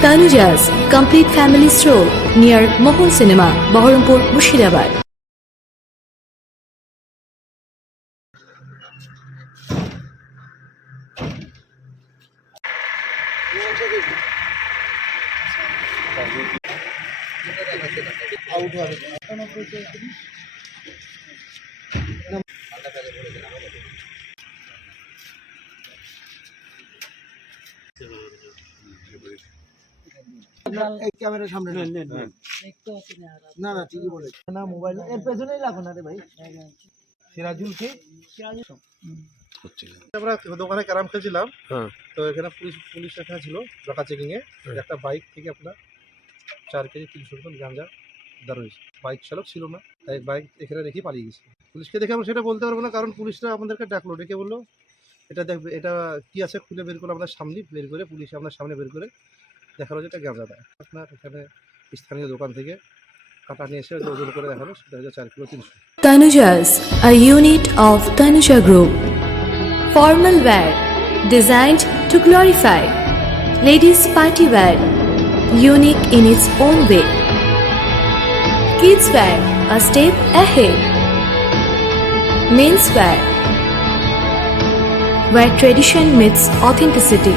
Tanuja's complete family stroll near Mohol Cinema, Baharampur, Mushirabad. এই ক্যামেরার সামনে না। না না ঠিকই বলে না মোবাইল এর পেছনেই রাখো না রে ভাই। সিরাজুল কে? আমরা দোকানে ক্যারাম খেলছিলাম হ্যাঁ। তো এখানে পুলিশ পুলিশ এখানে ছিল ডাকা চেকিং এ একটা বাইক থেকে আপনার চার কেজি তিনশো মতন গাঁজা উদ্ধার হয়েছে। বাইক চালক ছিল না তাই বাইক এখানে রেখে পালিয়ে গেছে। পুলিশকে দেখে আমরা সেটা বলতে পারব না কারণ পুলিশরা আমাদেরকে ডাকলো ডেকে বলল এটা দেখবে এটা কি আছে খুলে বের করে আমাদের সামনে বের করে পুলিশ আপনার সামনে বের করে দেখাল যে গাঁজা দেয় আপনার এখানে স্থানীয় দোকান থেকে কাটা নিয়ে এসে ওজন করে দেখাল সেটা হচ্ছে চার কিলো তিনশো Tanuja's, a unit of Tanuja Group. Formal wear, designed to glorify. Ladies' party wear, unique in its own way. Kids wear, a step ahead. Men's wear, where tradition meets authenticity.